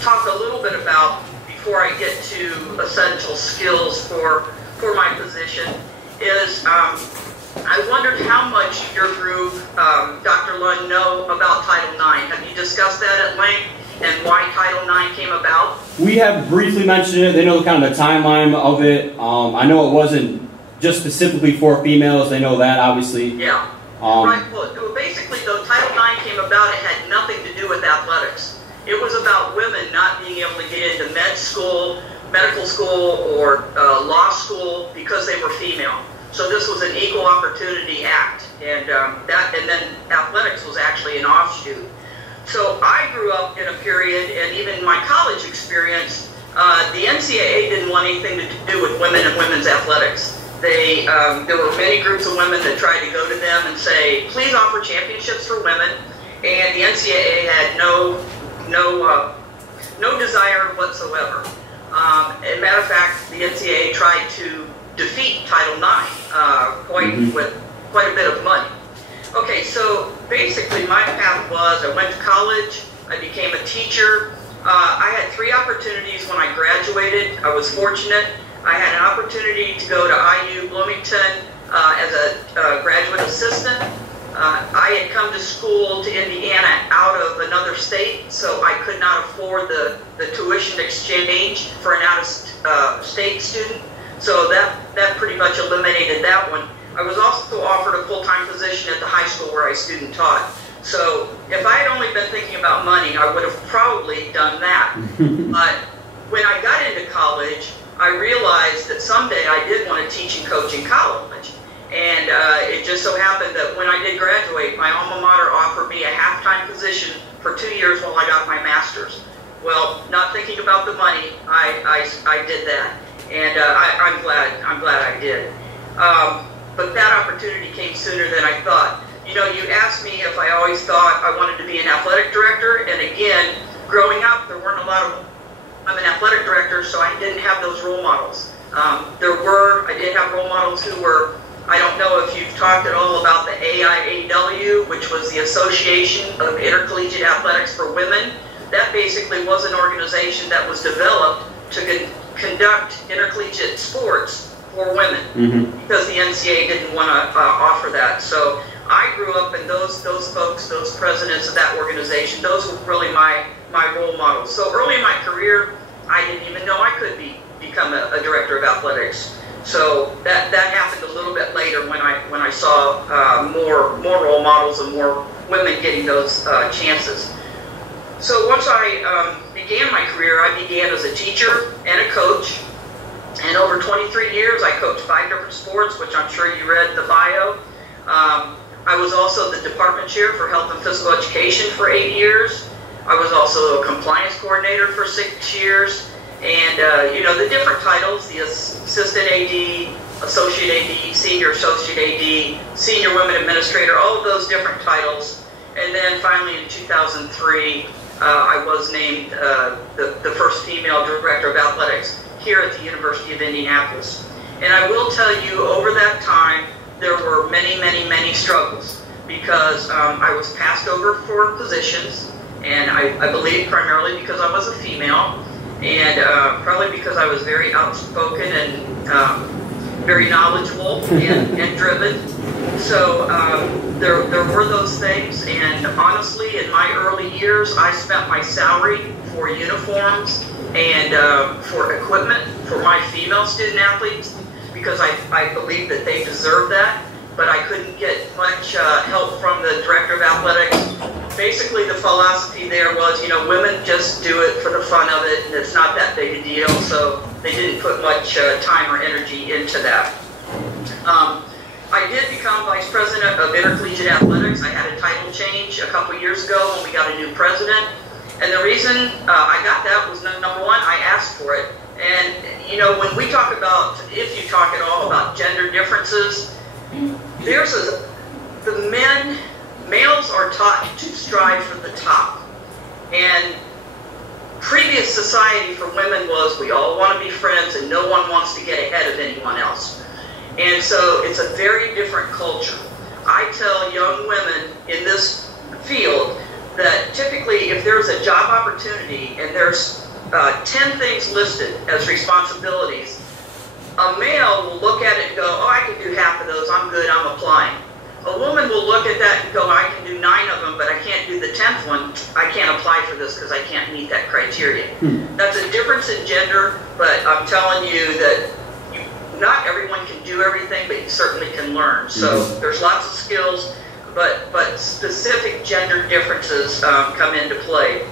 talk a little bit about, before I get to essential skills for my position, is I wondered how much your group, Dr. Lund, know about Title IX. Have you discussed that at length and why Title IX came about? We have briefly mentioned it. They know kind of the timeline of it. I know it wasn't just specifically for females. They know that, obviously. Yeah. Right. Well, basically, though Title IX came about, it had nothing to do with athletics. It was about women not being able to get into medical school, or law school because they were female. So this was an equal opportunity act, and then athletics was actually an offshoot. So I grew up in a period, and even my college experience, the NCAA didn't want anything to do with women and women's athletics. There were many groups of women that tried to go to them and say, please offer championships for women, and the NCAA had no desire whatsoever. As a matter of fact, the NCAA tried to defeat Title IX with quite a bit of money. Okay, so basically my path was, I went to college, I became a teacher. I had 3 opportunities when I graduated. I was fortunate. I had an opportunity to go to IU Bloomington as a graduate assistant. I had come to school to Indiana out of another state, so I could not afford the tuition exchange for an out-of-state student. So that pretty much eliminated that one. I was also offered a full-time position at the high school where I student taught. So if I had only been thinking about money, I would have probably done that. But when I got into college, I realized that someday I did want to teach and coach in college. And it just so happened that when I did graduate, my alma mater offered me a half-time position for 2 years while I got my master's. Well, not thinking about the money, I did that, and I'm glad I did. But that opportunity came sooner than I thought. You know, you asked me if I always thought I wanted to be an athletic director, and again, growing up, there weren't a lot of women athletic directors, so I didn't have those role models. I did have role models who were, I don't know if you've talked at all about the AIAW, which was the Association of Intercollegiate Athletics for Women. That basically was an organization that was developed to conduct intercollegiate sports for women, because the NCAA didn't want to offer that. So I grew up, and those folks, those presidents of that organization, those were really my role models. So early in my career, I didn't even know I could become a director of athletics. So that happened a little bit later when I saw more role models and more women getting those chances. So once I began my career, I began as a teacher and a coach. And over 23 years, I coached 5 different sports, which I'm sure you read the bio. I was also the department chair for health and physical education for 8 years. I was also a compliance coordinator for 6 years. And, you know, the different titles, the assistant AD, associate AD, senior associate AD, senior women administrator, all of those different titles. And then finally in 2003, I was named the first female director of athletics here at the University of Indianapolis. And I will tell you, over that time, there were many struggles, because I was passed over for positions, and I believe primarily because I was a female, and probably because I was very outspoken and very knowledgeable and driven. So there were those things, and honestly, in my early years, I spent my salary for uniforms and for equipment for my female student athletes, because I believe that they deserve that, but I couldn't get much help from the director of athletics. Basically, the philosophy there was, you know, women just do it for the fun of it, and it's not that big a deal, so they didn't put much time or energy into that. I did become vice president of intercollegiate athletics. I had a title change a couple years ago when we got a new president. And the reason I got that was, number one, I asked for it. And, you know, when we talk about, if you talk at all about gender differences, males are taught to strive for the top. And previous society for women was, we all want to be friends and no one wants to get ahead of anyone else. And so it's a very different culture. I tell young women in this field that typically if there's a job opportunity and there's 10 things listed as responsibilities, a male will look at it and go, oh, I can do half of those, I'm good, I'm applying. A woman will look at that and go, I can do 9 of them, but I can't do the 10th one. I can't apply for this because I can't meet that criteria. That's a difference in gender, but I'm telling you that not everyone can do everything, but you certainly can learn. So there's lots of skills, but specific gender differences come into play.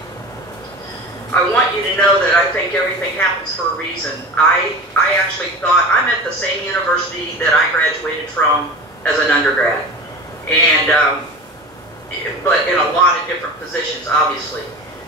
I want you to know that I think everything happens for a reason. I actually thought, I'm at the same university that I graduated from as an undergrad, and but in a lot of different positions, obviously.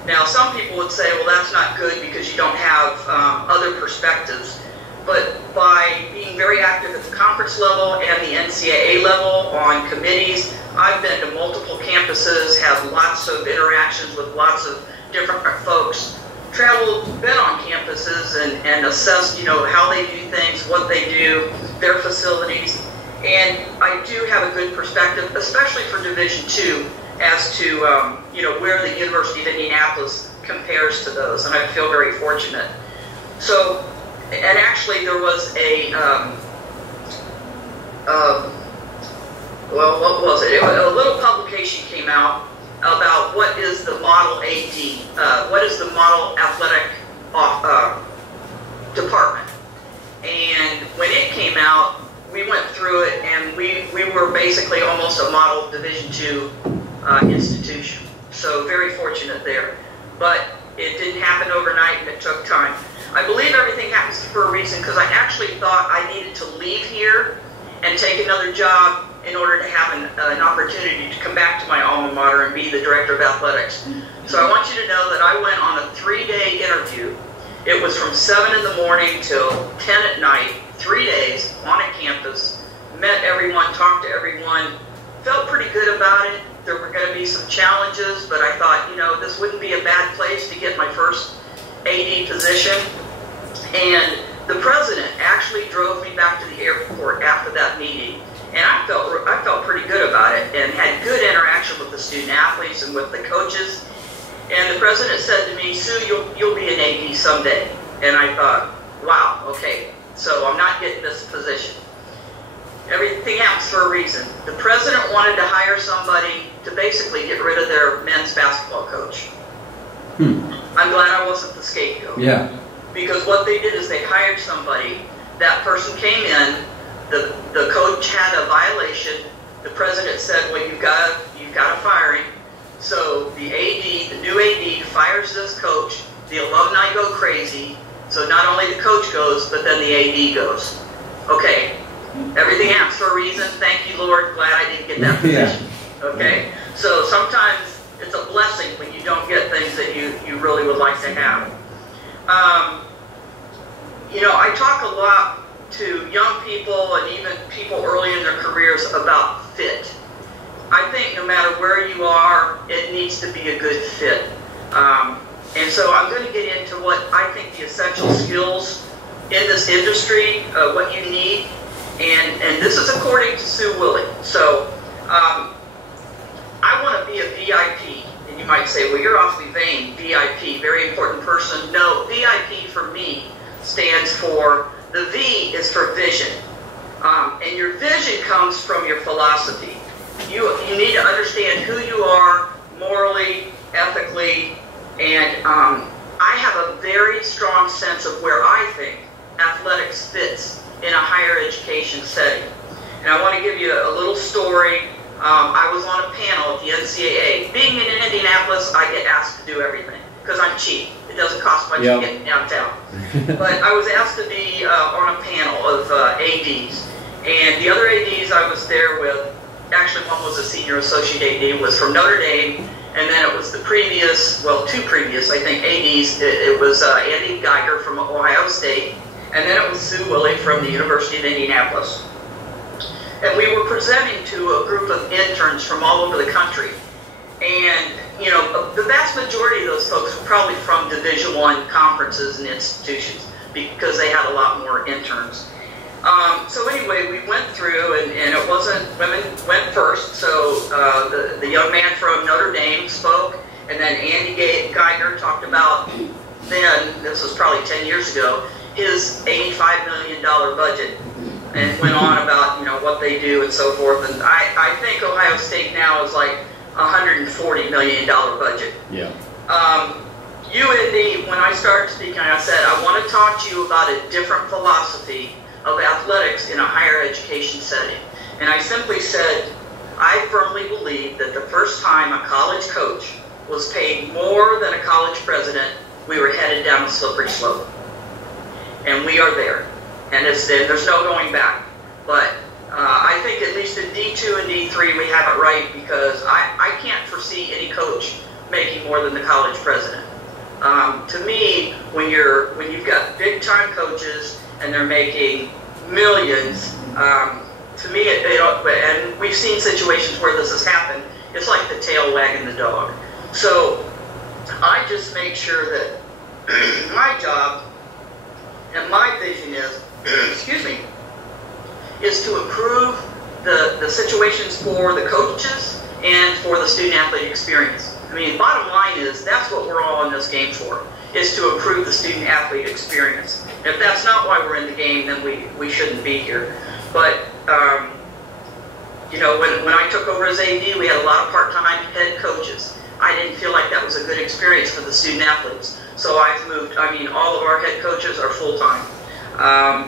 Now, some people would say, well, that's not good because you don't have other perspectives. But by being very active at the conference level and the NCAA level on committees, I've been to multiple campuses, have lots of interactions with lots of different folks, traveled, been on campuses and assessed, you know, how they do things, what they do, their facilities. And I do have a good perspective, especially for Division II, as to, you know, where the University of Indianapolis compares to those. And I feel very fortunate. So, and actually there was a, well, what was it? A little publication came out about what is the model AD, what is the model athletic department. And when it came out, we went through it, and we were basically almost a model Division II institution. So very fortunate there. But it didn't happen overnight, and it took time. I believe everything happens for a reason, because I actually thought I needed to leave here and take another job in order to have an opportunity to come back to my alma mater and be the director of athletics. So I want you to know that I went on a 3-day interview. It was from 7 in the morning till 10 at night, 3 days on a campus, met everyone, talked to everyone, felt pretty good about it. There were going to be some challenges, but I thought, you know, this wouldn't be a bad place to get my first AD position. And the president actually drove me back to the airport after that meeting, and I felt pretty good about it and had good interaction with the student athletes and with the coaches. And the president said to me, Sue, you'll be an AD someday. And I thought, wow, okay, so I'm not getting this position. Everything happens for a reason. The president wanted to hire somebody to basically get rid of their men's basketball coach. I'm glad I wasn't the scapegoat. Yeah. Because what they did is they hired somebody. That person came in. The coach had a violation. The president said, well, you've got to fire him. So the AD, the new AD, fires this coach. The alumni go crazy. So not only the coach goes, but then the AD goes. Okay, everything happens for a reason. Thank you, Lord. Glad I didn't get that position. Okay, so sometimes it's a blessing when you don't get things that you really would like to have. You know, I talk a lot to young people and even people early in their careers about fit. I think no matter where you are, it needs to be a good fit. And so I'm going to get into what I think the essential skills in this industry, what you need. And this is according to Sue Willey. So I want to be a VIP. And you might say, well, you're awfully vain. VIP, very important person. No, VIP for me stands for, the V is for vision. And your vision comes from your philosophy. You need to understand who you are morally, ethically, and I have a very strong sense of where I think athletics fits in a higher education setting. And I want to give you a little story. I was on a panel at the NCAA. Being in Indianapolis, I get asked to do everything because I'm cheap. It doesn't cost much to get downtown. But I was asked to be on a panel of ADs. And the other ADs I was there with, actually one was a senior associate AD, was from Notre Dame. And then it was the previous, well, two previous, I think, ADs. It was Andy Geiger from Ohio State. And then it was Sue Willey from the University of Indianapolis. And we were presenting to a group of interns from all over the country. And, you know, the vast majority of those folks were probably from Division I conferences and institutions because they had a lot more interns. So anyway, we went through, and it wasn't, women went first. So the young man from Notre Dame spoke, And then Andy Geiger talked about then, this was probably 10 years ago, his $85 million budget, and went on about, you know, what they do and so forth. And I think Ohio State now is like $140 million budget. Yeah. UND, when I started speaking, I said, I want to talk to you about a different philosophy of athletics in a higher education setting. And I simply said, I firmly believe that the first time a college coach was paid more than a college president, we were headed down a slippery slope. And we are there. And there's no going back. But I think at least in D2 and D3 we have it right, because I can't foresee any coach making more than the college president. To me, when you've got big time coaches and they're making millions, to me, and we've seen situations where this has happened, it's like the tail wagging the dog. So I just make sure that my job and my vision is, excuse me, is to improve the situations for the coaches and for the student-athlete experience. I mean, bottom line is, that's what we're all in this game for, is to improve the student-athlete experience. If that's not why we're in the game, then we shouldn't be here. But, you know, when I took over as AD, we had a lot of part-time head coaches. I didn't feel like that was a good experience for the student-athletes. So I've moved, I mean, all of our head coaches are full-time.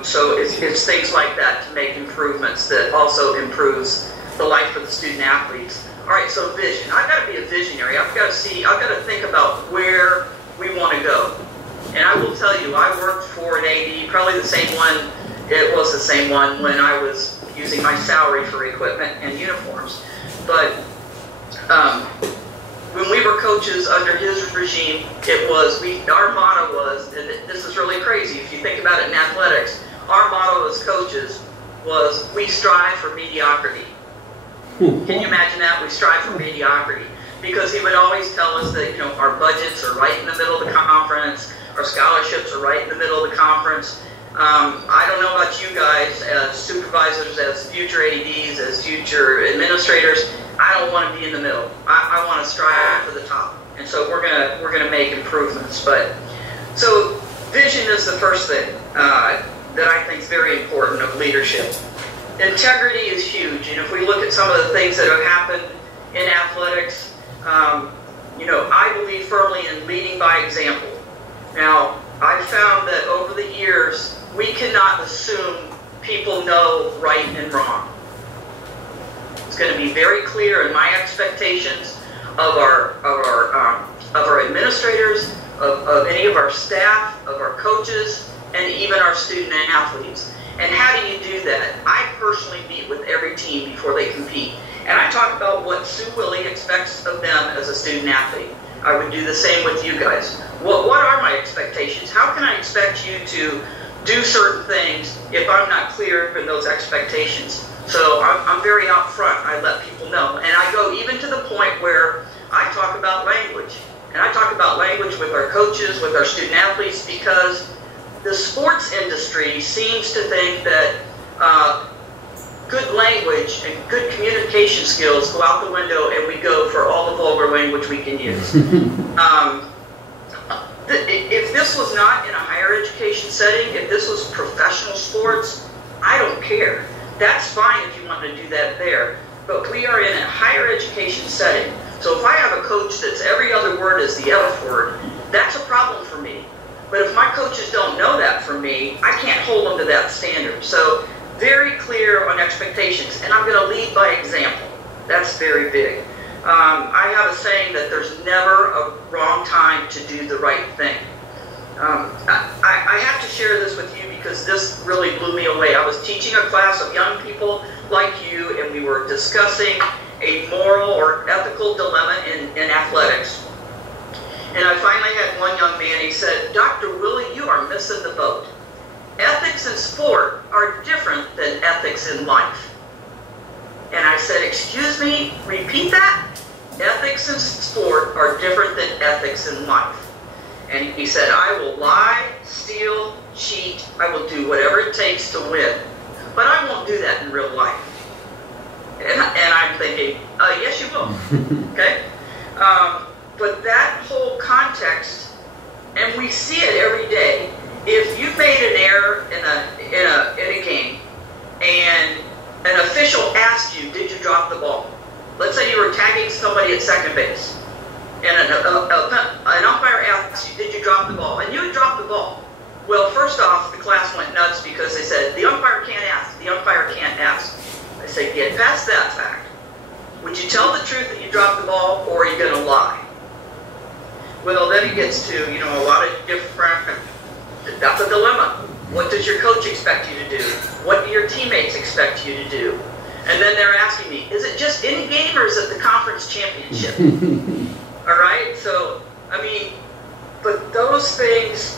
So it's things like that to make improvements that also improves the life for the student-athletes. All right, so vision. I've got to be a visionary. I've got to think about where we want to go. And I will tell you, I worked for an AD, probably the same one, it was the same one when I was using my salary for equipment and uniforms. But when we were coaches under his regime, our motto was, and this is really crazy if you think about it in athletics, our motto as coaches was, we strive for mediocrity. Can you imagine that? We strive for mediocrity. Because he would always tell us that, you know, our budgets are right in the middle of the conference, our scholarships are right in the middle of the conference. I don't know about you guys as supervisors, as future ADs, as future administrators. I don't want to be in the middle. I want to strive for the top. And so we're gonna make improvements. But so vision is the first thing that I think is very important of leadership. Integrity is huge, and if we look at some of the things that have happened in athletics, you know, I believe firmly in leading by example. Now, I've found that over the years, we cannot assume people know right and wrong. It's going to be very clear in my expectations of our administrators, of any of our staff, of our coaches, and even our student athletes. And how do you do that? I personally meet with every team before they compete. And I talk about what Sue Willey expects of them as a student athlete. I would do the same with you guys. What are my expectations? How can I expect you to do certain things if I'm not clear in those expectations? So I'm very upfront. I let people know. And I go even to the point where I talk about language. And I talk about language with our coaches, with our student athletes, because the sports industry seems to think that good language and good communication skills go out the window and we go for all the vulgar language we can use. If this was not in a higher education setting, if this was professional sports, I don't care. That's fine if you want to do that there. But we are in a higher education setting. So if I have a coach that's every other word is the F word, that's a problem for me. But if my coaches don't know that from me, I can't hold them to that standard. So very clear on expectations, and I'm going to lead by example. That's very big. I have a saying that there's never a wrong time to do the right thing. I have to share this with you because this really blew me away. I was teaching a class of young people like you, and we were discussing a moral or ethical dilemma in athletics. And I finally had one young man, he said, "Dr. Willey, you are missing the boat. Ethics in sport are different than ethics in life." And I said, "Excuse me, repeat that? Ethics in sport are different than ethics in life." And he said, "I will lie, steal, cheat, I will do whatever it takes to win. But I won't do that in real life." And I'm thinking, yes, you will. Okay? But that whole context, and we see it every day. If you made an error in a game, and an official asked you, "Did you drop the ball?" Let's say you were tagging somebody at second base, and an umpire asked you, "Did you drop the ball?" And you had dropped the ball. Well, first off, the class went nuts because they said, "The umpire can't ask. The umpire can't ask." I say, get past that fact. Would you tell the truth that you dropped the ball, or are you going to lie? Well, then it gets to, a lot of different, that's a dilemma. What does your coach expect you to do? What do your teammates expect you to do? And then they're asking me, is it just any game or is it the conference championship? All right? So, but those things,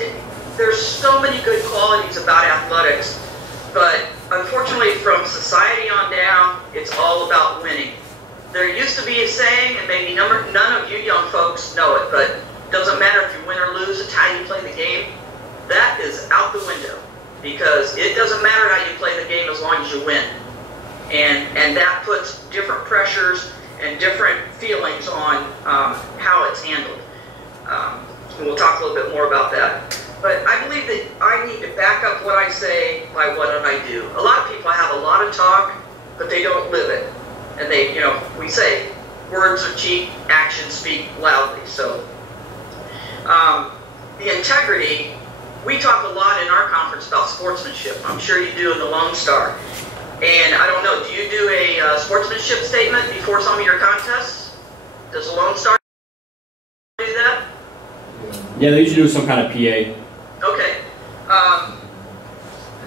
there's so many good qualities about athletics, but unfortunately from society on down, it's all about winning. There used to be a saying, and maybe none of you young folks know it, but it doesn't matter if you win or lose, it's how you play the game. That is out the window, because it doesn't matter how you play the game as long as you win. And that puts different pressures and different feelings on how it's handled. And we'll talk a little bit more about that. But I believe that I need to back up what I say by what I do. A lot of people have a lot of talk, but they don't live it. And they, we say, words are cheap, actions speak loudly. So the integrity, we talk a lot in our conference about sportsmanship. I'm sure you do in the Lone Star. And I don't know, do you do a sportsmanship statement before some of your contests? Does the Lone Star do that? Yeah, they usually do some kind of PA. Okay.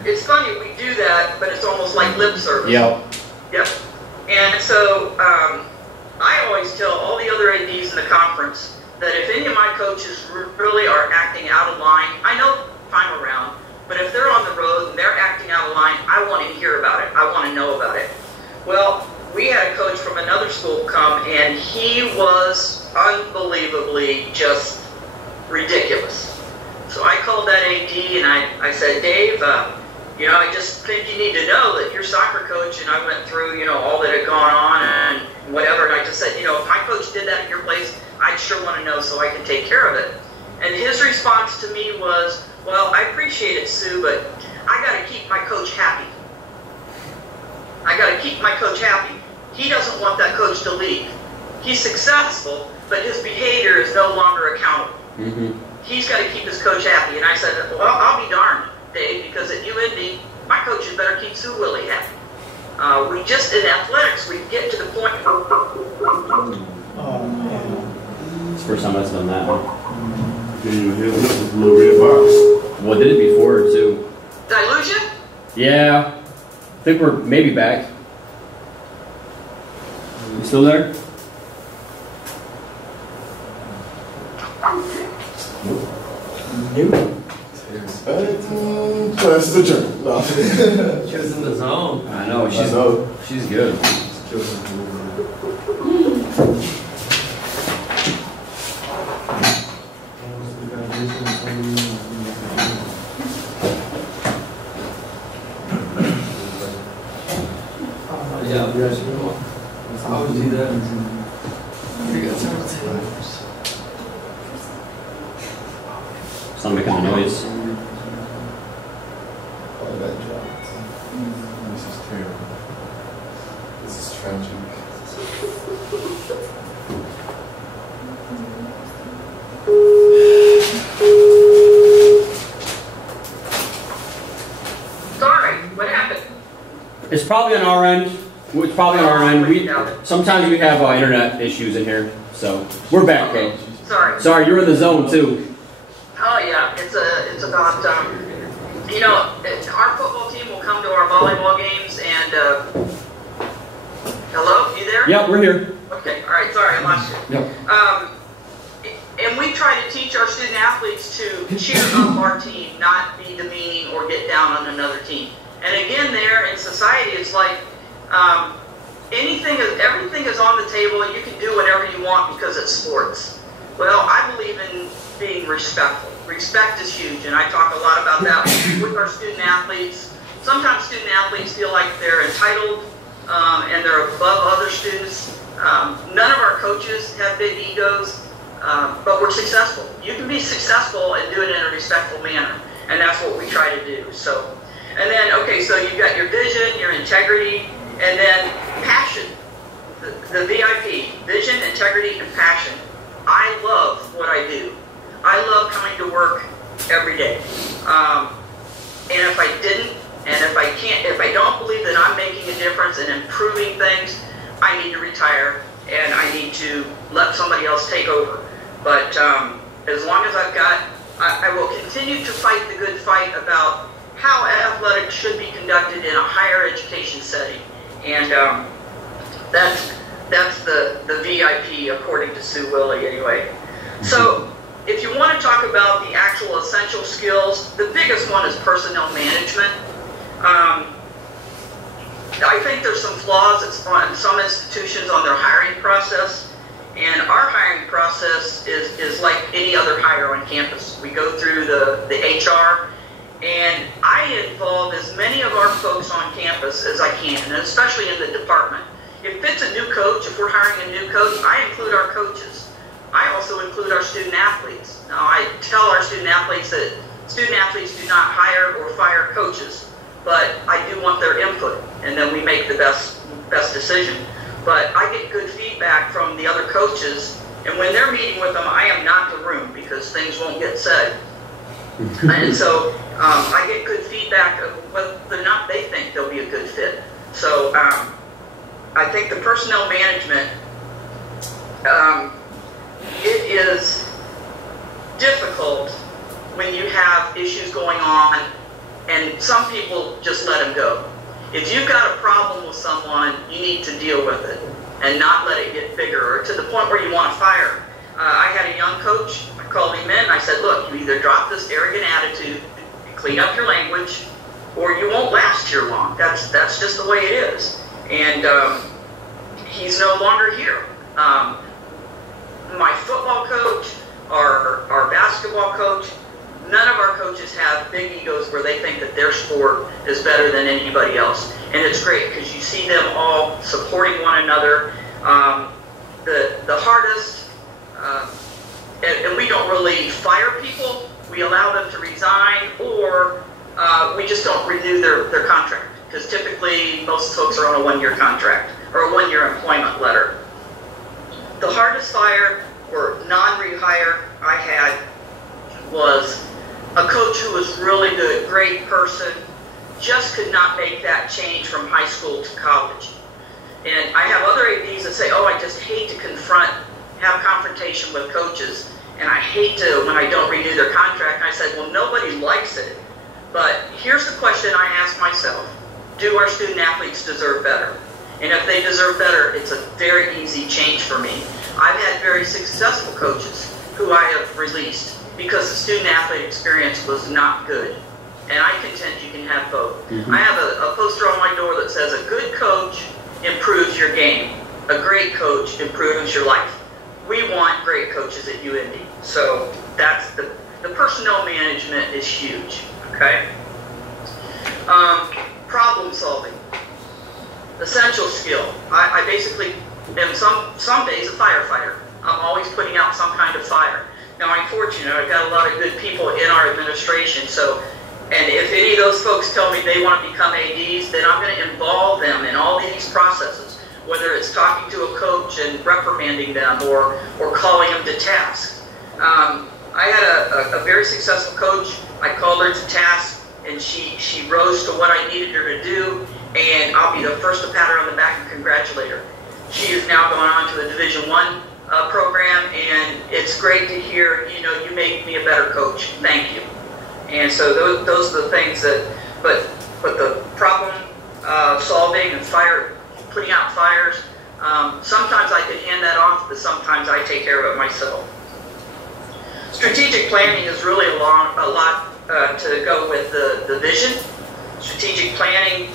It's funny, we do that, but it's almost like lip service. Yep. Yep. And so I always tell all the other ADs in the conference that if any of my coaches really are acting out of line, I know I'm around, but if they're on the road and they're acting out of line, I want to hear about it. I want to know about it. Well, we had a coach from another school come, and he was unbelievably just ridiculous. So I called that AD and I said, "Dave, I just think you need to know that your soccer coach," and I went through, all that had gone on and whatever, and I just said, if my coach did that at your place, I'd sure want to know so I can take care of it. And his response to me was, "Well, I appreciate it, Sue, but I got to keep my coach happy. I got to keep my coach happy. He doesn't want that coach to leave. He's successful, but his behavior is no longer accountable. Mm-hmm. He's got to keep his coach happy." And I said, "Well, I'll be darned, Dave, because at UND, my coaches better keep Sue Willey happy." We just, in athletics, we get to the point where... Oh, man. It's the first time I've done that one. Didn't even hear the little red box. Well, I did it before, too. Did I lose you? Yeah. I think we're maybe back. You still there? Class adjourned. No. She was in the zone. I know. She's good. Yeah. I always do that. Here you go. It's not making a noise. Oh, that dropped. This is terrible. This is tragic. Sorry, what happened? It's probably on our end. It's probably on our end. Sometimes we have internet issues in here, so we're back, though. Sorry, you're in the zone too. Oh yeah, it's about our football team will come to our volleyball games and hello, you there? Yep, we're here. Okay, all right, sorry, I lost you. Yep. And we try to teach our student athletes to cheer up our team, not be demeaning or get down on another team. And again, there in society, it's like everything is on the table. You can do whatever you want because it's sports. Well, I believe in being respectful. Respect is huge, and I talk a lot about that with our student athletes. Sometimes student athletes feel like they're entitled and they're above other students. None of our coaches have big egos. but we're successful. You can be successful and do it in a respectful manner, and that's what we try to do. So, and then, okay, so you've got your vision, your integrity, and then passion. The VIP, vision, integrity, and passion. I love what I do. I love coming to work every day. And if I didn't, and if I don't believe that I'm making a difference and improving things, I need to retire and I need to let somebody else take over. But as long as I will continue to fight the good fight about how athletics should be conducted in a higher education setting. And that's the VIP according to Sue Willey anyway. So if you want to talk about the actual essential skills, the biggest one is personnel management. I think there's some flaws in some institutions on their hiring process, and our hiring process is like any other hire on campus. We go through the HR, and I involve as many of our folks on campus as I can, and especially in the department. If it's a new coach, if we're hiring a new coach, I include our coaches. I also include our student athletes. Now, I tell our student athletes that student athletes do not hire or fire coaches, but I do want their input, and then we make the best decision. But I get good feedback from the other coaches, and when they're meeting with them, I am not in the room because things won't get said. And so I get good feedback of whether or not they think they'll be a good fit. So I think the personnel management, it is difficult when you have issues going on and some people just let them go. If you've got a problem with someone, you need to deal with it and not let it get bigger or to the point where you want to fire. I had a young coach, I called him in, I said, look, you either drop this arrogant attitude and clean up your language, or you won't last here long. That's just the way it is. And he's no longer here. My football coach, our basketball coach, none of our coaches have big egos where they think that their sport is better than anybody else. And it's great because you see them all supporting one another. The hardest, and we don't really fire people. We allow them to resign, or we just don't renew their contract. Because typically most folks are on a one-year contract or a one-year employment letter. The hardest fire or non-rehire I had was a coach who was really good, great person, just could not make that change from high school to college. And I have other ADs that say, oh, I just hate to have confrontation with coaches, and I hate to when I don't renew their contract. And I said, well, nobody likes it. But here's the question I ask myself. Do our student athletes deserve better? And if they deserve better, it's a very easy change for me. I've had very successful coaches who I have released because the student athlete experience was not good. And I contend you can have both. Mm-hmm. I have a poster on my door that says a good coach improves your game. A great coach improves your life. We want great coaches at UND. So that's the personnel management is huge, okay? Problem solving. Essential skill. I basically am some days a firefighter. I'm always putting out some kind of fire. Now I'm fortunate, I've got a lot of good people in our administration, so, and if any of those folks tell me they want to become ADs, then I'm going to involve them in all these processes, whether it's talking to a coach and reprimanding them or calling them to task. I had a very successful coach. I called her to task, and she rose to what I needed her to do, and I'll be the first to pat her on the back and congratulate her. She is now going on to a Division I program, and it's great to hear, you know, you made me a better coach. Thank you. And so those are the things that, but the problem solving and putting out fires, sometimes I can hand that off, but sometimes I take care of it myself. Strategic planning is really a lot to go with the vision. Strategic planning,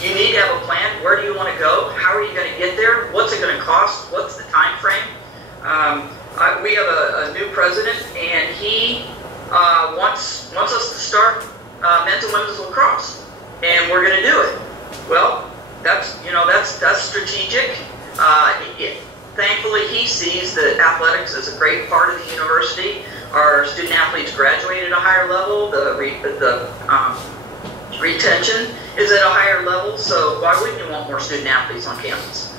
you need to have a plan. Where do you want to go? How are you going to get there? What's it going to cost? What's the time frame? We have a new president, and he wants us to start men's and women's lacrosse, and we're going to do it. Well, that's strategic. thankfully, he sees that athletics is a great part of the university. Our student athletes graduate at a higher level. The retention is at a higher level. So why wouldn't you want more student athletes on campus?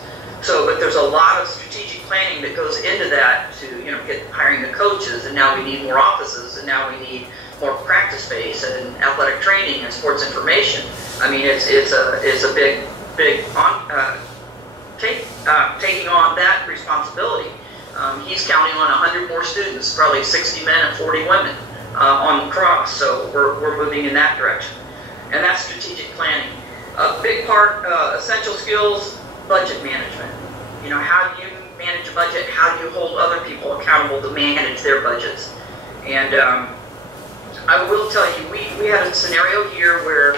So, but there's a lot of strategic planning that goes into that to, get hiring the coaches, and now we need more offices, and now we need more practice space and athletic training and sports information. I mean, it's a big taking on that responsibility. He's counting on 100 more students, probably 60 men and 40 women on cross. So we're moving in that direction, and that's strategic planning. A big part, essential skills, budget management. How do you manage a budget? How do you hold other people accountable to manage their budgets? And I will tell you, we had a scenario here where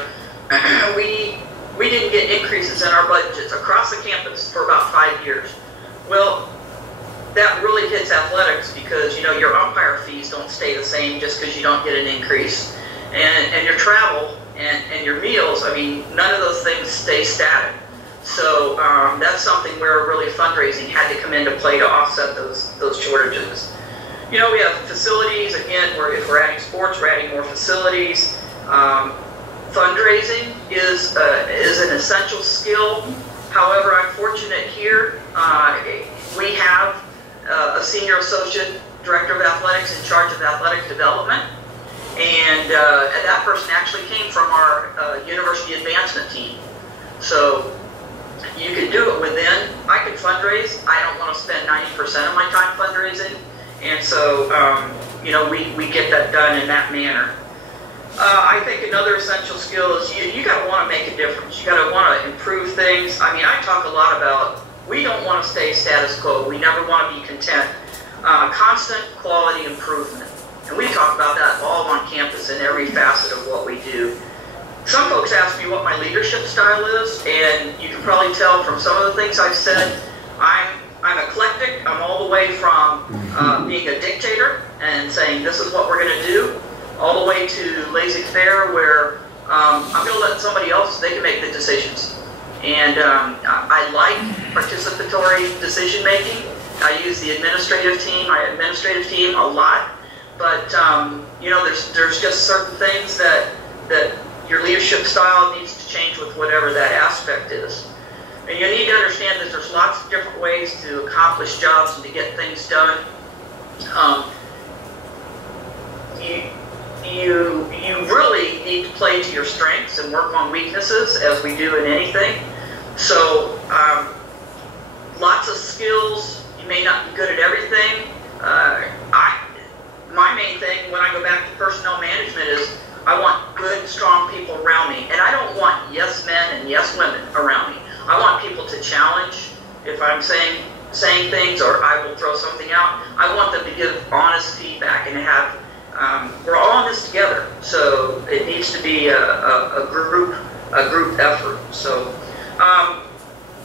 we didn't get increases in our budgets across the campus for about 5 years. Well, that really hits athletics because, your umpire fees don't stay the same just because you don't get an increase. And your travel and your meals, none of those things stay static. So that's something where really fundraising had to come into play to offset those shortages. We have facilities, again, if we're adding sports, we're adding more facilities. Fundraising is an essential skill. However, I'm fortunate here. We have a senior associate director of athletics in charge of athletic development. And that person actually came from our university advancement team. So you can do it within. I can fundraise. I don't want to spend 90% of my time fundraising. And so, we get that done in that manner. I think another essential skill is you got to want to make a difference. You got to want to improve things. I talk a lot about we don't want to stay status quo. We never want to be content. Constant quality improvement. And we talk about that all on campus in every facet of what we do. Some folks ask me what my leadership style is, and you can probably tell from some of the things I've said, I'm eclectic. I'm all the way from being a dictator and saying this is what we're going to do, all the way to laissez-faire where I'm going to let somebody else, they can make the decisions. And I like participatory decision making. I use the administrative team a lot, but there's just certain things that your leadership style needs to change with whatever that aspect is. And you need to understand that there's lots of different ways to accomplish jobs and to get things done. You really need to play to your strengths and work on weaknesses, as we do in anything. So lots of skills. You may not be good at everything. My main thing when I go back to personnel management is I want good, strong people around me. And I don't want yes men and yes women around me. I want people to challenge if I'm saying things or I will throw something out. I want them to give honest feedback and to have, we're all in this together. So it needs to be a group effort. So,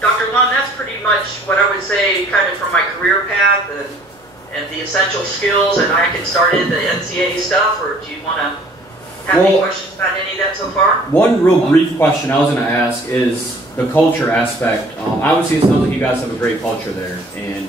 Dr. Lund, that's pretty much what I would say kind of from my career path and the essential skills, and I can start in the NCAA stuff, or do you want to have any questions about any of that so far? One real brief question I was going to ask is the culture aspect. Obviously, it sounds like you guys have a great culture there, and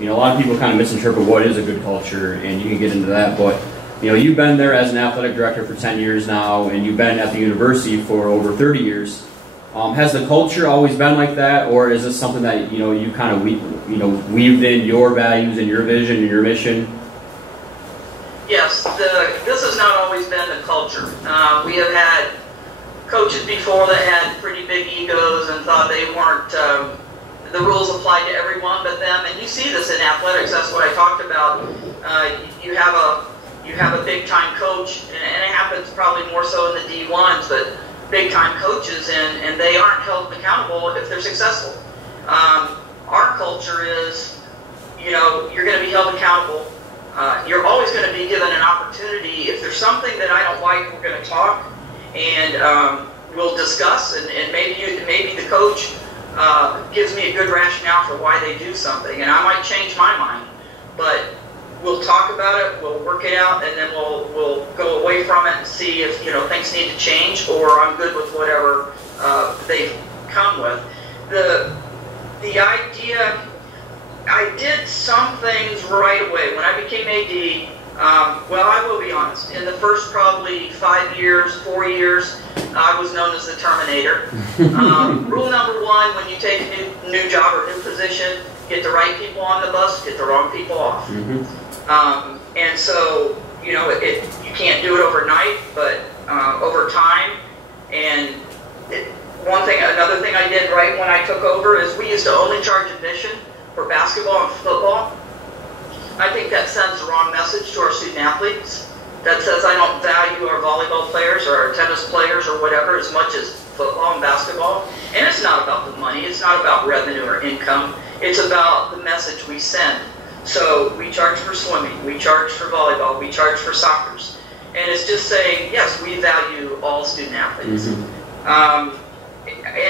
a lot of people kind of misinterpret what is a good culture, and you can get into that, but you've been there as an athletic director for 10 years now, and you've been at the university for over 30 years. Has the culture always been like that, or is this something that you kind of weaved in your values and your vision and your mission? Yes, this has not always been the culture. We have had coaches before that had pretty big egos and thought they weren't, the rules applied to everyone but them. And you see this in athletics. That's what I talked about. You have a big time coach, and it happens probably more so in the D1s, but big time coaches, and they aren't held accountable if they're successful. Our culture is, you're going to be held accountable. You're always going to be given an opportunity. If there's something that I don't like, we're going to talk, and we'll discuss, and maybe the coach gives me a good rationale for why they do something, and I might change my mind, but we'll talk about it, we'll work it out, and then we'll go away from it and see if things need to change, or I'm good with whatever they've come with. The idea, I did some things right away. When I became AD, well, I will be honest, in the first probably 5 years, 4 years, I was known as the Terminator. Rule number one, when you take a new job or new position, get the right people on the bus, get the wrong people off. And so, you know, you can't do it overnight, but over time. And another thing I did right when I took over is we used to only charge admission for basketball and football. I think that sends the wrong message to our student athletes. That says I don't value our volleyball players or our tennis players or whatever as much as football and basketball. And it's not about the money. It's not about revenue or income. It's about the message we send. So we charge for swimming. We charge for volleyball. We charge for soccers. And it's just saying, yes, we value all student athletes. And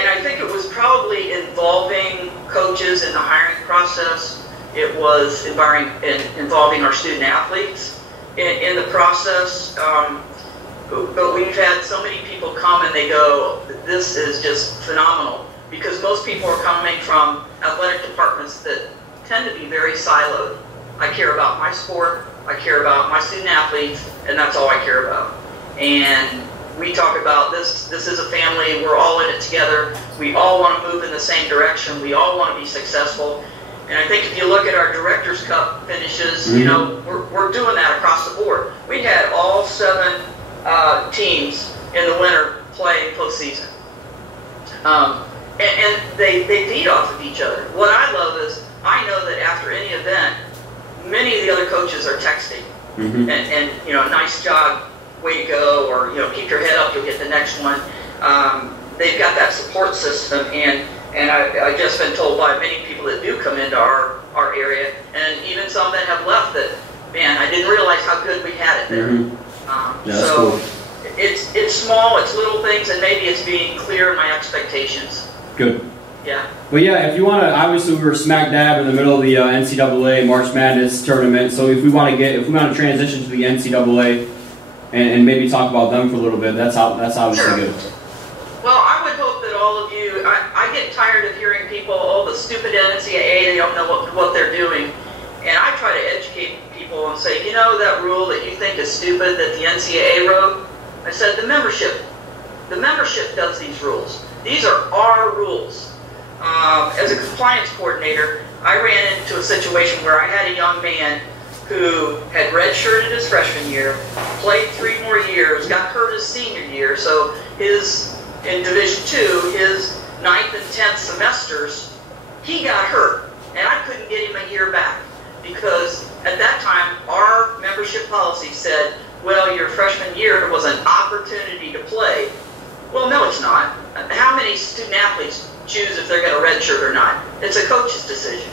I think it was probably involving coaches in the hiring process. It was involving our student athletes in the process. But we've had so many people come and they go, this is just phenomenal. Because most people are coming from athletic departments that tend to be very siloed. I care about my sport, I care about my student athletes, and that's all I care about. And we talk about this is a family, we're all in it together, we all want to move in the same direction, we all want to be successful. And I think if you look at our Directors' Cup finishes, you know, we're doing that across the board. We had all 7 teams in the winter play postseason. And they feed off of each other. What I love is I know that after any event, many of the other coaches are texting. And you know, nice job, way to go, or, you know, keep your head up, you'll get the next one. They've got that support system, and I've just been told by many people that do come into our area, and even some that have left, that, man, I didn't realize how good we had it there. So cool. It's small, it's little things, and maybe it's being clear in my expectations. Good. Yeah. Well, yeah, if you want to, obviously we were smack dab in the middle of the NCAA March Madness tournament, so if we want to transition to the NCAA and maybe talk about them for a little bit, that's obviously sure. Good. Well, I would hope that all of you, I get tired of hearing people, oh, the stupid NCAA, they don't know what they're doing. And I try to educate people and say, you know that rule that you think is stupid that the NCAA wrote? I said, the membership does these rules. These are our rules. As a compliance coordinator, I ran into a situation where I had a young man who had redshirted his freshman year, played 3 more years, got hurt his senior year, so in Division II, his 9th and 10th semesters, he got hurt, and I couldn't get him a year back, because at that time, our membership policy said, well, your freshman year was an opportunity to play. Well, no, it's not. How many student athletes choose if they're going to redshirt or not? It's a coach's decision.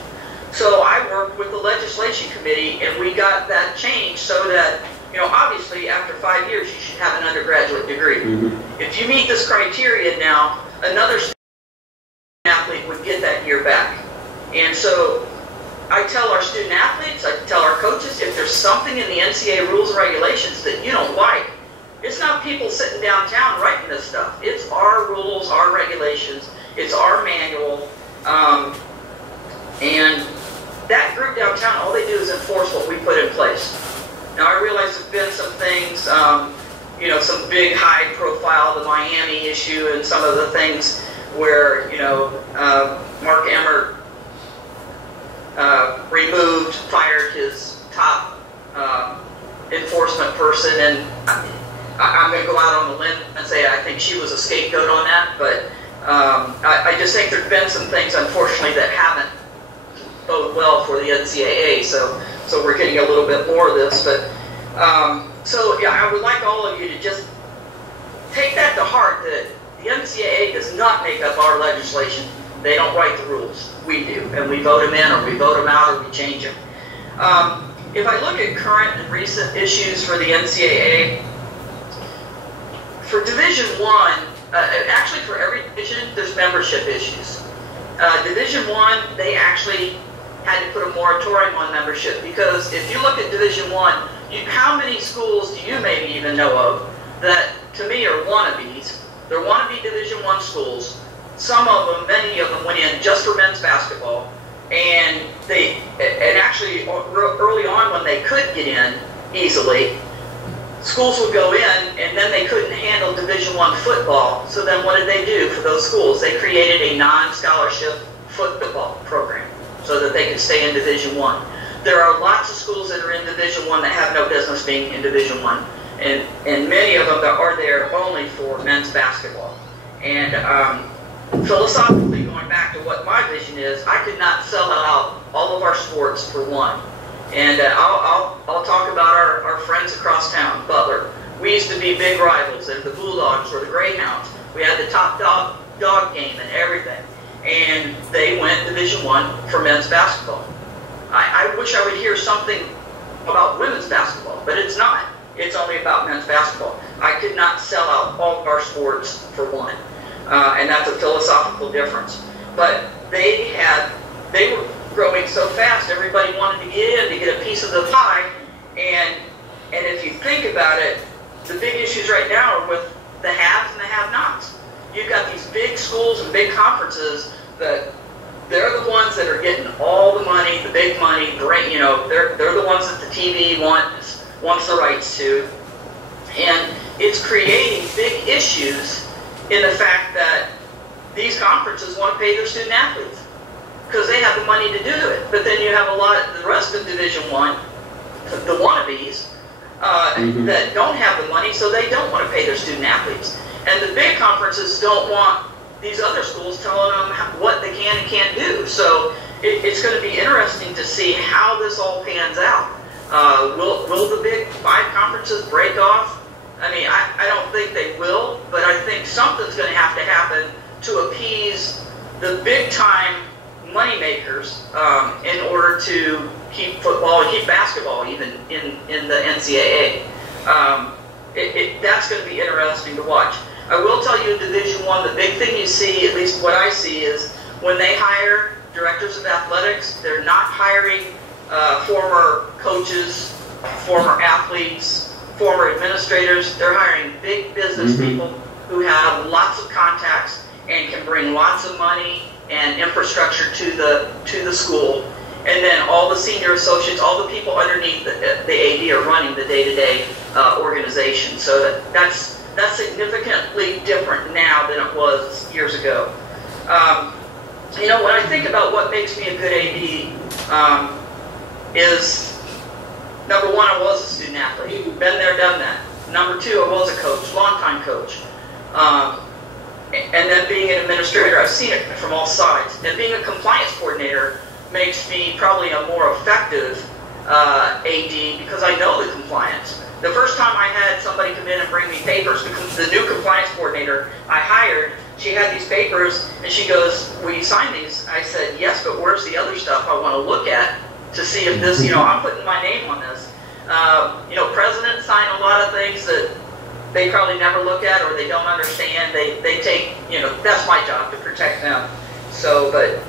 So I worked with the legislation committee, and we got that changed so that, you know, obviously after 5 years you should have an undergraduate degree. If you meet this criteria now, another student athlete would get that year back. And so I tell our student athletes, I tell our coaches, if there's something in the NCAA rules and regulations that you don't like, it's not people sitting downtown writing this stuff. It's our rules, our regulations, it's our manual. And that group downtown, all they do is enforce what we put in place. Now, I realize there's been some things, you know, some big high profile, the Miami issue and some of the things where, you know, Mark Emmert fired his top enforcement person, and I'm going to go out on a limb and say I think she was a scapegoat on that, but I just think there's been some things, unfortunately, that haven't bode well for the NCAA, so we're getting a little bit more of this, but so yeah, I would like all of you to just take that to heart, that the NCAA does not make up our legislation. They don't write the rules. We do, and we vote them in, or we vote them out, or we change them. If I look at current and recent issues for the NCAA, for Division I, actually for every division, there's membership issues. Division I, they actually had to put a moratorium on membership, because if you look at Division I, how many schools do you maybe even know of that, to me, are wannabes? They're wannabe Division I schools. Some of them, many of them went in just for men's basketball, and actually early on when they could get in easily, schools would go in and then they couldn't handle Division I football. So then what did they do for those schools? They created a non-scholarship football program so that they could stay in Division I. There are lots of schools that are in Division I that have no business being in Division I. And many of them that are there only for men's basketball. And philosophically, going back to what my vision is, I could not sell out all of our sports for one. And I'll talk about our friends across town, Butler. We used to be big rivals. They're the Bulldogs or the Greyhounds. We had the top dog game and everything. And they went Division I for men's basketball. I wish I would hear something about women's basketball, but it's not. It's only about men's basketball. I could not sell out all of our sports for one. And that's a philosophical difference. But they were growing so fast, everybody wanted to get in to get a piece of the pie. And if you think about it, the big issues right now are with the haves and the have-nots. You've got these big schools and big conferences that they're the ones that are getting all the money, the big money, they're the ones that the TV wants the rights to. And it's creating big issues in the fact that these conferences want to pay their student athletes because they have the money to do it. But then you have a lot of the rest of Division I, the wannabes, that don't have the money, so they don't want to pay their student athletes. And the big conferences don't want these other schools telling them what they can and can't do. So it's going to be interesting to see how this all pans out. Will the big 5 conferences break off? I mean, I don't think they will, but I think something's going to happen to appease the big-time moneymakers in order to keep football and keep basketball even in the NCAA. That's going to be interesting to watch. I will tell you in Division I, the big thing you see, at least what I see, is when they hire directors of athletics, they're not hiring former coaches, former athletes, former administrators. They're hiring big business people who have lots of contacts and can bring lots of money and infrastructure to the school. And then all the senior associates, all the people underneath the AD are running the day-to-day organization. So that's significantly different now than it was years ago. When I think about what makes me a good AD, is number one, I was a student athlete. Been there, done that. Number two, I was a coach, longtime coach. And then being an administrator, I've seen it from all sides. And being a compliance coordinator makes me probably a more effective AD because I know the compliance. The first time I had somebody come in and bring me papers, because the new compliance coordinator I hired, she had these papers, and she goes, "Will you sign these?" I said, "Yes, but where's the other stuff I want to look at to see if this, I'm putting my name on this." Presidents sign a lot of things that they probably never look at or they don't understand. They take, that's my job to protect them. So, but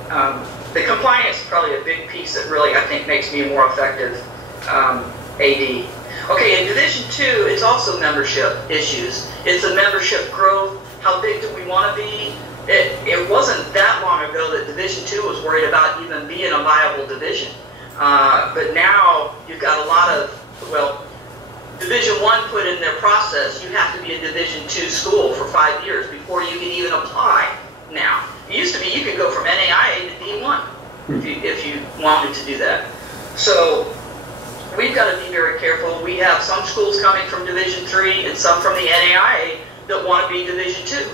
the compliance is probably a big piece that really, I think, makes me a more effective AD. Okay, in Division II, it's also membership issues. It's a membership growth. How big do we want to be? It wasn't that long ago that Division II was worried about even being a viable division. But now you've got a lot of, Division I put in their process, you have to be a Division II school for 5 years before you can even apply now. It used to be you could go from NAIA to D1 if you wanted to do that. So we've got to be very careful. We have some schools coming from Division III and some from the NAIA that want to be Division II,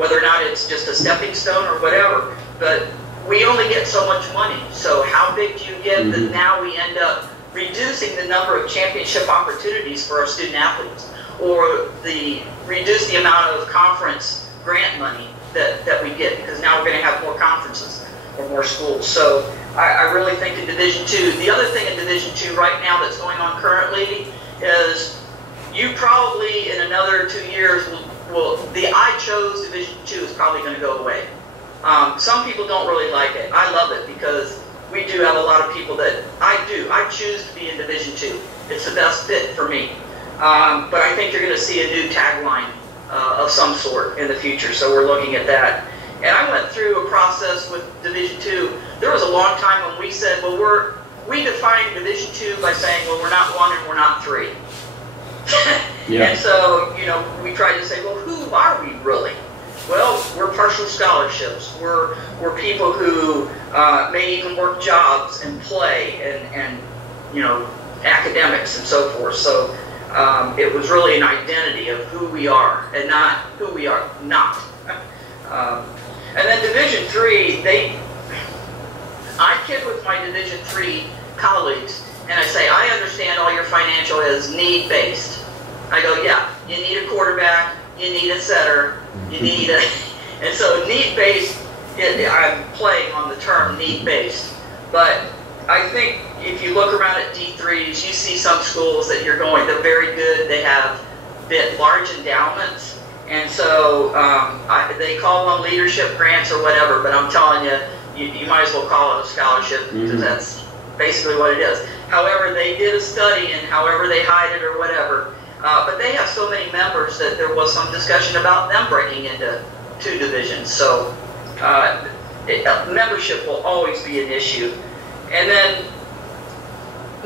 whether or not it's just a stepping stone or whatever. But we only get so much money. So how big do you get that now we end up reducing the number of championship opportunities for our student athletes, or reduce the amount of conference grant money that we get, because now we're going to have more conferences or more schools. So I really think in Division II, the other thing in Division II right now that's going on currently is you probably in another 2 years the I chose Division II is probably going to go away. Some people don't really like it. I love it because we do have a lot of people that I choose to be in Division II. It's the best fit for me. But I think you're going to see a new tagline of some sort in the future, so we're looking at that. And I went through a process with Division II there was a long time when we said, well, we defined Division II by saying, well, we're not 1 and we're not 3. Yeah. And so, you know, we tried to say, well, who are we really? Well, we're partial scholarships. We're people who may even work jobs and play and you know, academics and so forth. So it was really an identity of who we are and not who we are not. And then Division III, I kid with my Division III colleagues, and I say, I understand all your financial is need-based. I go, yeah, you need a quarterback, you need a setter, you need a... And so need-based, I'm playing on the term need-based. But I think if you look around at D3s, you see some schools that you're going, they're very good, they have large endowments, and so they call them leadership grants or whatever, but I'm telling you, you might as well call it a scholarship, because that's basically what it is. However, they did a study, and however they hide it or whatever, but they have so many members that there was some discussion about them breaking into 2 divisions. So membership will always be an issue. And then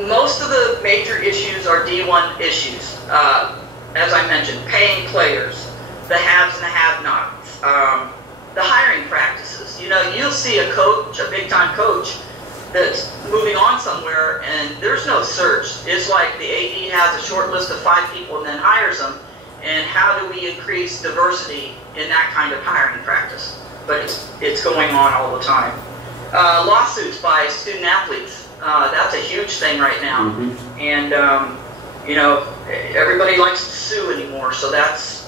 most of the major issues are D1 issues. As I mentioned, paying players, the haves and the have-nots, the hiring practices. You know, you'll see a coach, a big-time coach, that's moving on somewhere, and there's no search. It's like the AD has a short list of 5 people and then hires them. And how do we increase diversity in that kind of hiring practice? But it's going on all the time. Lawsuits by student athletes. That's a huge thing right now. And you know, everybody likes to sue anymore, so that's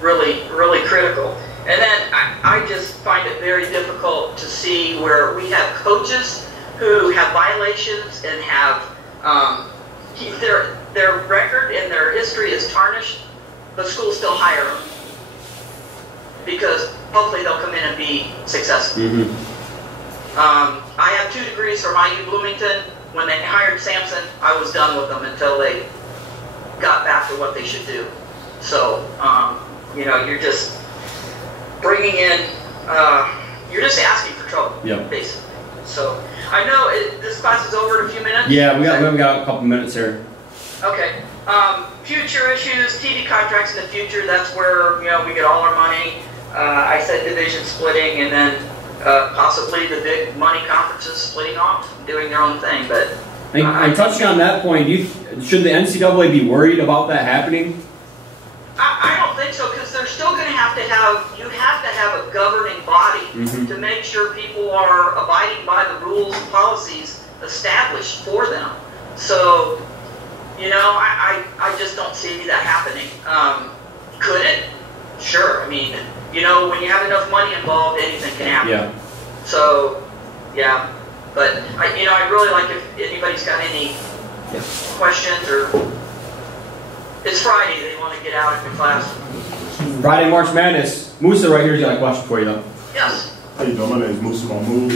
really, really critical. And then I just find it very difficult to see where we have coaches who have violations and have their record and their history is tarnished, but schools still hire them because hopefully they'll come in and be successful. I have 2 degrees from IU Bloomington. When they hired Sampson, I was done with them until they got back to what they should do. So, you know, you're just bringing in, you're just asking for trouble, basically. So, I know this class is over in a few minutes. Yeah, we got a couple minutes here. Okay. Future issues, TV contracts in the future, that's where, you know, we get all our money. I said division splitting, and then possibly the big money conferences splitting off, doing their own thing. But and touching on that point, should the NCAA be worried about that happening? I don't think so, because they're still going to have a governing body to make sure people are abiding by the rules and policies established for them. So, you know, I just don't see that happening. Could it? Sure. I mean, you know, when you have enough money involved, anything can happen. Yeah. So, yeah. But, you know, I'd really like if anybody's got any questions, or it's Friday, they want to get out of the class. Friday, March Madness. Musa right here's got a question for you, though. Yes. How you doing? My name is Musa Mahmoud.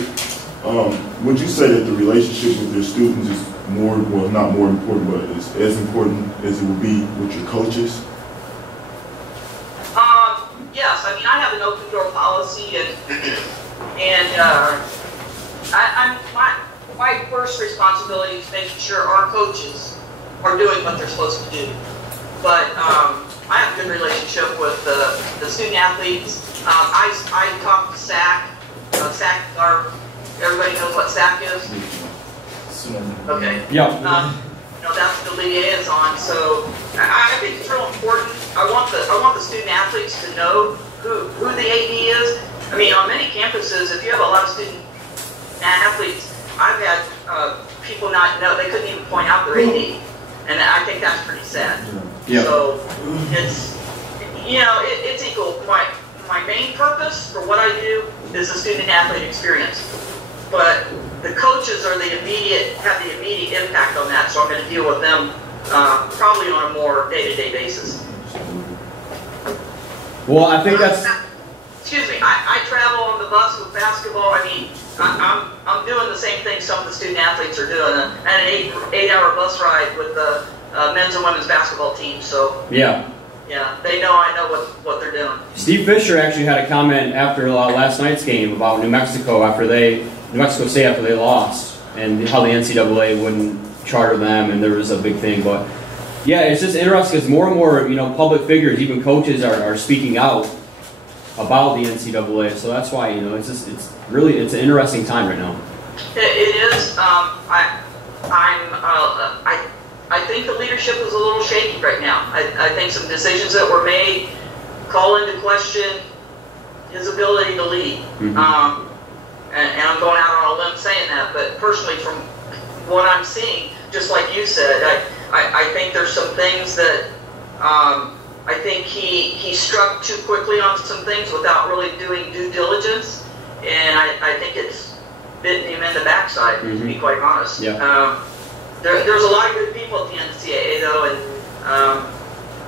Would you say that the relationship with your students is more, well, not more important, but is as important as it would be with your coaches? Yes. I mean, I have an open door policy, and my first responsibility is making sure our coaches are doing what they're supposed to do. But I have a good relationship with the student athletes. I talk to SAC. SAC, everybody knows what SAC is? Okay. Yeah. You know, that's the liaison. So I think it's real important. I want the student athletes to know who the AD is. I mean, on many campuses, if you have a lot of student athletes, I've had people not know, they couldn't even point out their AD. And I think that's pretty sad. Yeah. So it's, you know, it's equal. My main purpose for what I do is the student athlete experience. But the coaches have the immediate impact on that, so I'm going to deal with them probably on a more day-to-day basis. Well, I think that's... Excuse me, I travel on the bus with basketball. I mean, I'm doing the same thing some of the student athletes are doing. And an 8-hour bus ride with the men's and women's basketball team. So yeah. Yeah, they know I know what they're doing. Steve Fisher actually had a comment after last night's game about New Mexico New Mexico State after they lost, and how the NCAA wouldn't charter them, and there was a big thing. But yeah, it's just interesting because more and more, public figures, even coaches, are speaking out about the NCAA. So that's why, it's an interesting time right now. It is. I think the leadership is a little shaky right now. I think some decisions that were made call into question his ability to lead. Mm-hmm. And I'm going out on a limb saying that, but personally, from what I'm seeing, just like you said, I think there's some things that I think he struck too quickly on some things without really doing due diligence, and I think it's bitten him in the backside, mm-hmm. to be quite honest. Yeah. There's a lot of good people at the NCAA though, and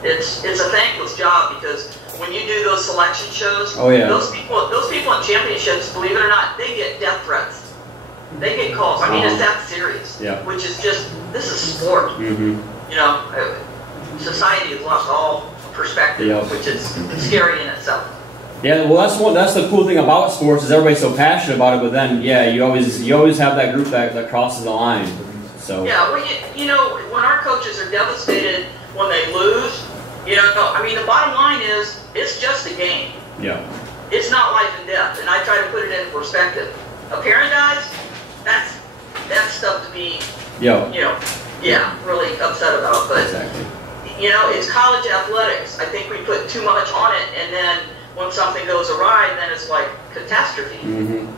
it's a thankless job because when you do those selection shows, those people in championships, believe it or not, they get death threats. They get calls. I mean, it's that serious. Yeah. Which is just, this is sport. Mm-hmm. Society has lost all perspective, which is scary in itself. Yeah, well, that's the cool thing about sports is everybody's so passionate about it, but then you always have that group that crosses the line. So yeah, well, when our coaches are devastated when they lose, I mean, the bottom line is it's just a game. Yeah. It's not life and death, and I try to put it in perspective. A parent dies, that's stuff to be, really upset about. But exactly. It's college athletics. I think we put too much on it, and then when something goes awry, then it's like catastrophe. Mm-hmm.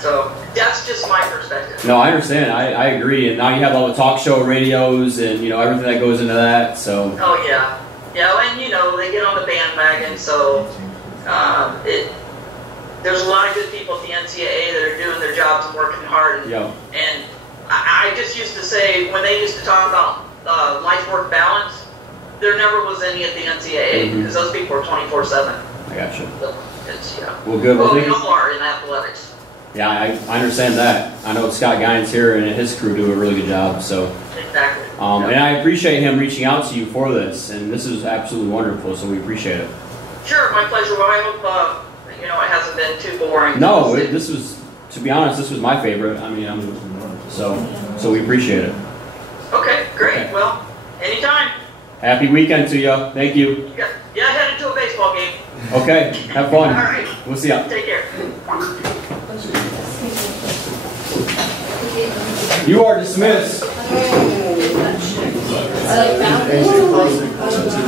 So that's just my perspective. No, I understand. I agree. And now you have all the talk show radios and, everything that goes into that. So. Oh, yeah. Yeah, and, they get on the bandwagon. So there's a lot of good people at the NCAA that are doing their jobs and working hard. And I just used to say, when they used to talk about life-work balance, there never was any at the NCAA because those people were 24/7. I got you. So well, good. Well, we all are in athletics. Yeah, I understand that. I know Scott Gines here and his crew do a really good job. So exactly. And I appreciate him reaching out to you for this, and this is absolutely wonderful. So we appreciate it. Sure, my pleasure. Well, I hope it hasn't been too boring. No, this was, to be honest, this was my favorite. I mean, so we appreciate it. Okay, great. Okay. Well, anytime. Happy weekend to you. Thank you. Yeah, headed to a baseball game. Okay, have fun. All right. We'll see ya. Take care. You are dismissed. I like